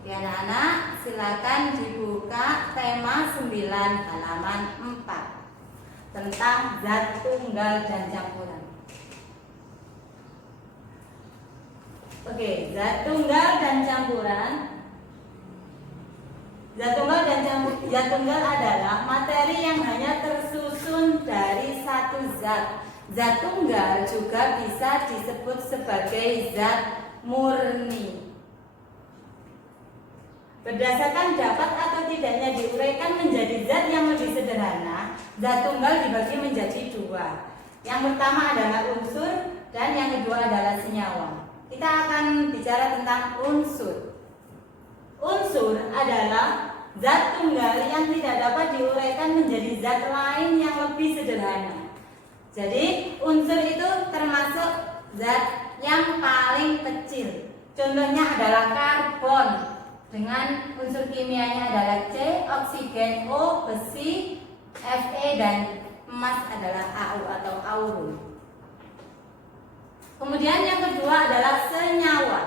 Oke anak-anak, silakan dibuka tema 9 halaman 4 tentang zat tunggal dan campuran. Oke, zat tunggal dan campuran. Zat tunggal adalah materi yang hanya tersusun dari satu zat. Zat tunggal juga bisa disebut sebagai zat murni. Berdasarkan dapat atau tidaknya diuraikan menjadi zat yang lebih sederhana, zat tunggal dibagi menjadi dua. Yang pertama adalah unsur dan yang kedua adalah senyawa. Kita akan bicara tentang unsur. Unsur adalah zat tunggal yang tidak dapat diuraikan menjadi zat lain yang lebih sederhana. Jadi unsur itu termasuk zat yang paling kecil. Contohnya adalah karbon dengan unsur kimianya adalah C, oksigen O, besi, Fe, dan emas adalah Au atau aurum. Kemudian yang kedua adalah senyawa.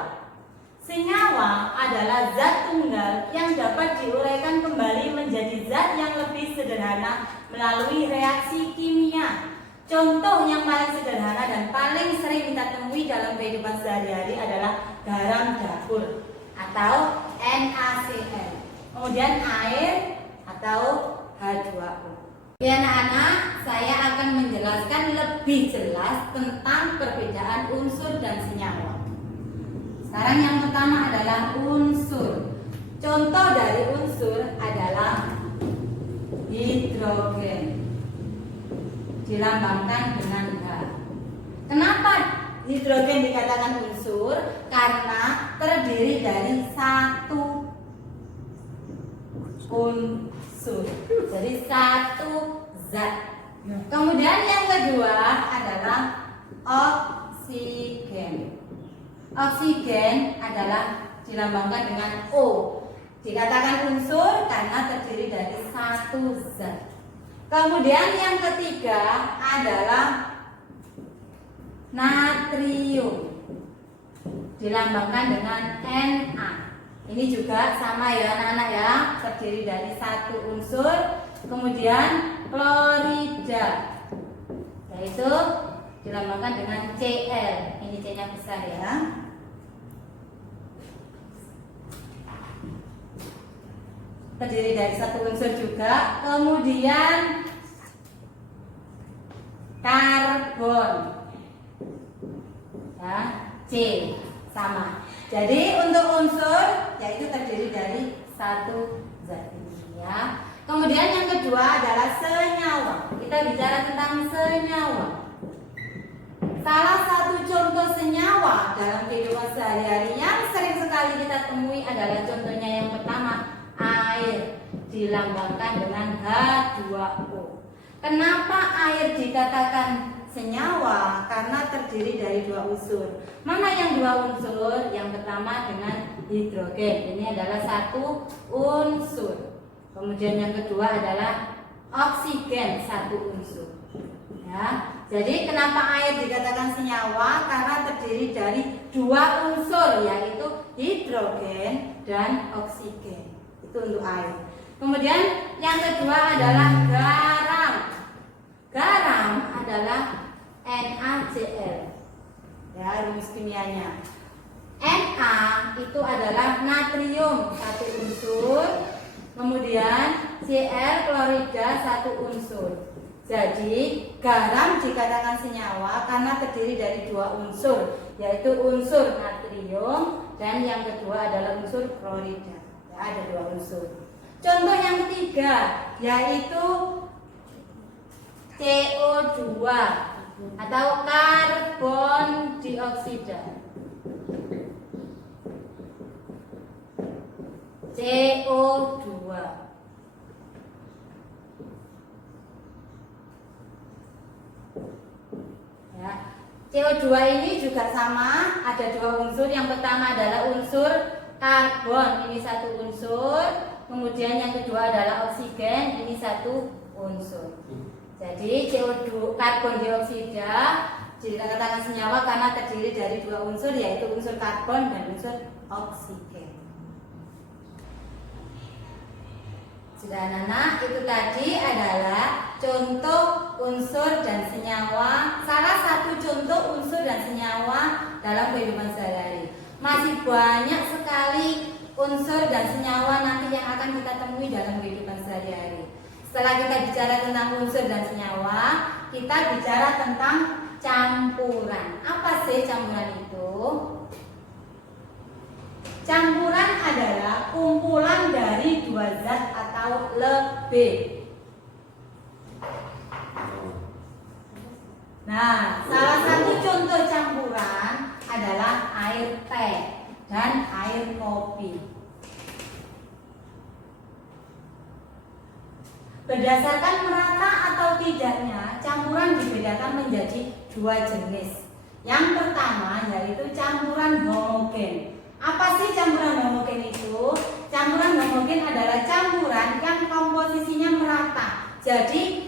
Senyawa adalah zat tunggal yang dapat diuraikan kembali menjadi zat yang lebih sederhana melalui reaksi kimia. Contoh yang paling sederhana dan paling sering kita temui dalam kehidupan sehari-hari adalah garam dapur atau NaCl. Kemudian air atau H2O. Ya anak-anak, saya akan menjelaskan lebih jelas tentang perbedaan unsur dan senyawa. Sekarang yang pertama adalah unsur. Contoh dari unsur adalah hidrogen, dilambangkan dengan H. Kenapa hidrogen dikatakan unsur? Karena terdiri dari satu unsur, jadi satu zat. Kemudian yang kedua adalah oksigen. Oksigen adalah dilambangkan dengan O. Dikatakan unsur karena terdiri dari satu zat. Kemudian yang ketiga adalah natrium, dilambangkan dengan Na. Ini juga sama ya anak-anak ya, terdiri dari satu unsur. Kemudian klorida, yaitu dilambangkan dengan Cl. Ini C-nya besar ya. Terdiri dari satu unsur juga. Kemudian karbon, ya, C sama. Jadi untuk unsur yaitu terdiri dari satu zat ini ya. Kemudian yang kedua adalah senyawa. Kita bicara tentang senyawa. Salah satu contoh senyawa dalam kehidupan sehari-hari yang sering sekali kita temui adalah contohnya yang pertama, air, dilambangkan dengan H2O. Kenapa air dikatakan senyawa? Karena terdiri dari dua unsur. Mana yang dua unsur? Yang pertama dengan hidrogen. Ini adalah satu unsur. Kemudian yang kedua adalah oksigen, satu unsur. Ya. Jadi kenapa air dikatakan senyawa? Karena terdiri dari dua unsur, yaitu hidrogen dan oksigen. Itu untuk air. Kemudian yang kedua adalah garam. Garam adalah NaCl. Ya, rumus kimianya. Na itu adalah natrium, satu unsur. Kemudian Cl, klorida, satu unsur. Jadi garam dikatakan senyawa karena terdiri dari dua unsur, yaitu unsur natrium dan yang kedua adalah unsur klorida. Ya, ada dua unsur. Contoh yang ketiga yaitu CO2 atau karbon dioksida. CO2. Ya. CO2 ini juga sama, ada dua unsur. Yang pertama adalah unsur karbon, ini satu unsur. Kemudian yang kedua adalah oksigen, ini satu unsur. Jadi CO2, karbon dioksida dikatakan senyawa karena terdiri dari dua unsur, yaitu unsur karbon dan unsur oksigen. Sudah anak-anak, itu tadi adalah contoh unsur dan senyawa, salah satu contoh unsur dan senyawa dalam kehidupan sehari-hari. Masih banyak sekali unsur dan senyawa nanti yang akan kita temui dalam kehidupan sehari-hari. Setelah kita bicara tentang unsur dan senyawa, kita bicara tentang campuran. Apa sih campuran itu? Campuran adalah kumpulan dari dua zat atau lebih. Nah, salah satu contoh campuran adalah air teh dan air kopi. Berdasarkan merata atau tidaknya, campuran dibedakan menjadi dua jenis. Yang pertama yaitu campuran homogen. Apa sih campuran homogen itu? Campuran homogen adalah campuran yang komposisinya merata. Jadi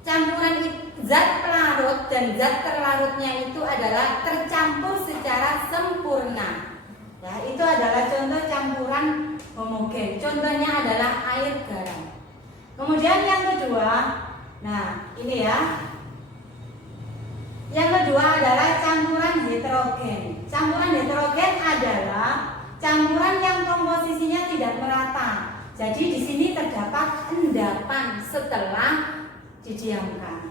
campuran zat pelarut dan zat terlarutnya itu adalah tercampur secara sempurna. Ya, itu adalah contoh campuran homogen. Contohnya adalah air garam. Kemudian yang kedua, nah ini ya. Yang kedua adalah campuran heterogen. Campuran heterogen adalah campuran yang komposisinya tidak merata. Jadi di sini terdapat endapan setelah didiamkan.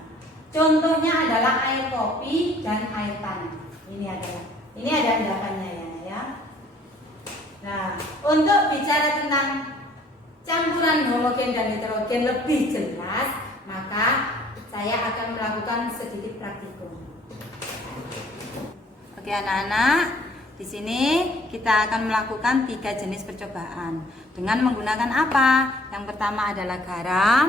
Contohnya adalah air kopi dan air tanah. Ini ada endapannya ya. Nah, untuk bicara tentang campuran homogen dan heterogen lebih jelas, maka saya akan melakukan sedikit praktikum. Oke anak-anak, di sini kita akan melakukan 3 jenis percobaan dengan menggunakan apa? Yang pertama adalah garam,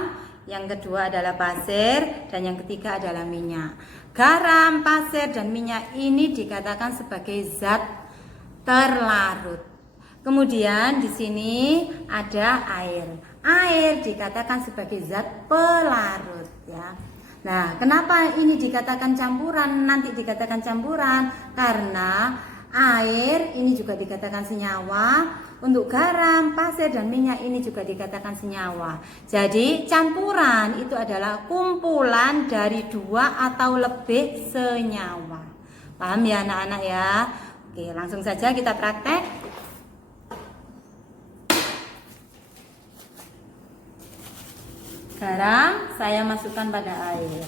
yang kedua adalah pasir, dan yang ketiga adalah minyak. Garam, pasir, dan minyak ini dikatakan sebagai zat terlarut. Kemudian di sini ada air. Air dikatakan sebagai zat pelarut ya. Nah, kenapa ini dikatakan campuran? Nanti dikatakan campuran karena air ini juga dikatakan senyawa. Untuk garam, pasir, dan minyak ini juga dikatakan senyawa. Jadi campuran itu adalah kumpulan dari 2 atau lebih senyawa. Paham ya anak-anak ya? Oke, langsung saja kita praktek. Garam saya masukkan pada air.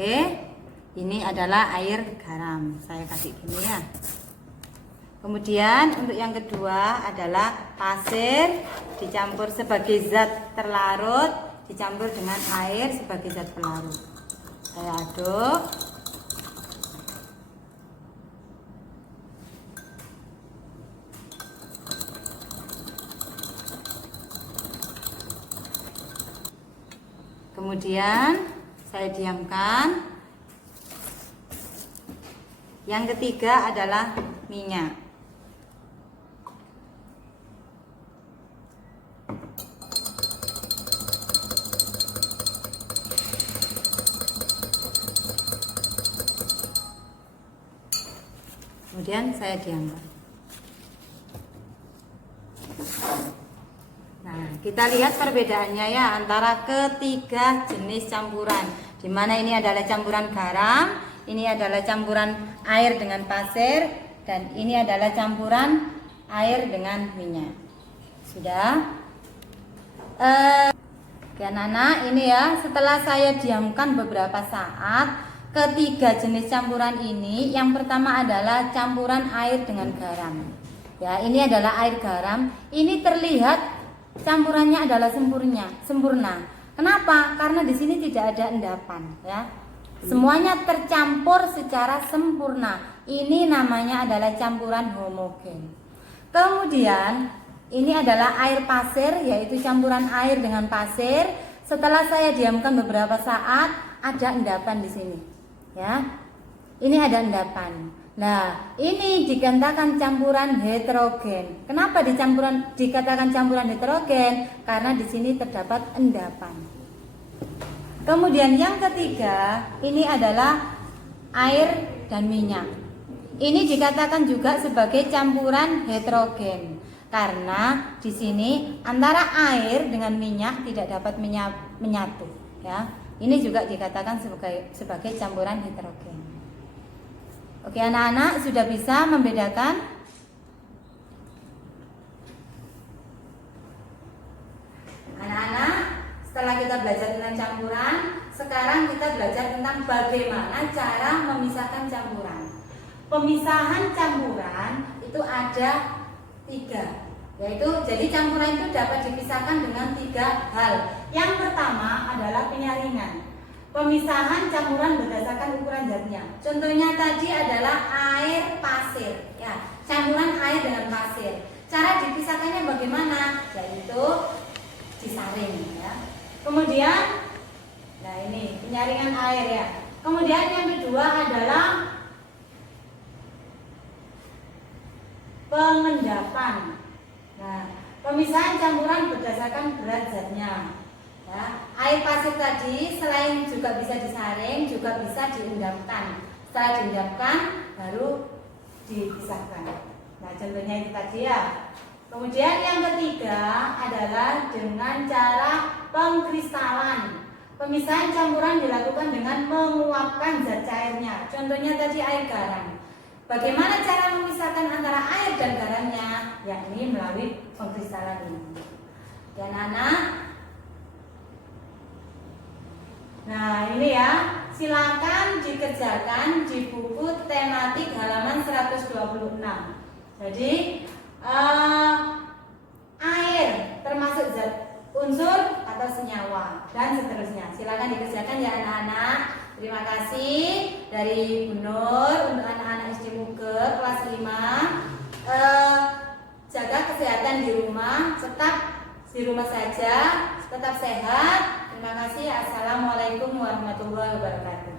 Oke, ini adalah air garam. Saya kasih gini ya. Kemudian untuk yang kedua adalah pasir dicampur sebagai zat terlarut, dicampur dengan air sebagai zat pelarut. Saya aduk. Kemudian saya diamkan. Yang ketiga adalah minyak. Kemudian saya diamkan. Nah, kita lihat perbedaannya ya antara ketiga jenis campuran. Di mana ini adalah campuran garam, ini adalah campuran air dengan pasir, dan ini adalah campuran air dengan minyak. Sudah? Oke anak-anak, ini ya setelah saya diamkan beberapa saat, ketiga jenis campuran ini, yang pertama adalah campuran air dengan garam. Ya, ini adalah air garam. Ini terlihat campurannya adalah sempurna. Kenapa? Karena di sini tidak ada endapan, ya. Semuanya tercampur secara sempurna. Ini namanya adalah campuran homogen. Kemudian ini adalah air pasir, yaitu campuran air dengan pasir. Setelah saya diamkan beberapa saat, ada endapan di sini. Ya. Ini ada endapan. Nah, ini dikatakan campuran heterogen. Kenapa dikatakan campuran heterogen? Karena di sini terdapat endapan. Kemudian yang ketiga, ini adalah air dan minyak. Ini dikatakan juga sebagai campuran heterogen. Karena di sini antara air dengan minyak tidak dapat menyatu, ya. Ini juga dikatakan sebagai campuran heterogen. Oke, anak-anak sudah bisa membedakan? Anak-anak, setelah kita belajar tentang campuran, sekarang kita belajar tentang bagaimana cara memisahkan campuran. Pemisahan campuran itu ada 3, yaitu jadi campuran itu dapat dipisahkan dengan 3 hal. Yang pertama adalah penyaringan. Pemisahan campuran berdasarkan ukuran zatnya. Contohnya tadi adalah air pasir, ya, campuran air dengan pasir. Cara dipisahkannya bagaimana? Yaitu disaring, ya. Kemudian, nah ini penyaringan air, ya. Kemudian yang kedua adalah pengendapan. Nah, pemisahan campuran berdasarkan berat zatnya. Ya, air pasir tadi selain juga bisa disaring, juga bisa diendapkan. Setelah diendapkan, baru dipisahkan. Nah, contohnya itu tadi, ya. Kemudian yang ketiga adalah dengan cara pengkristalan. Pemisahan campuran dilakukan dengan menguapkan zat cairnya. Contohnya tadi air garam. Bagaimana cara memisahkan antara air dan garamnya? Yakni melalui pengkristalan ini. Dan anak, nah ini ya, silakan dikerjakan di buku tematik halaman 126. Jadi air termasuk zat unsur atau senyawa dan seterusnya. Silakan dikerjakan ya anak-anak. Terima kasih dari Bu Nur untuk anak-anak SD Muger kelas 5. Jaga kesehatan di rumah, tetap di rumah saja, tetap sehat. Terima kasih. Assalamualaikum warahmatullahi wabarakatuh.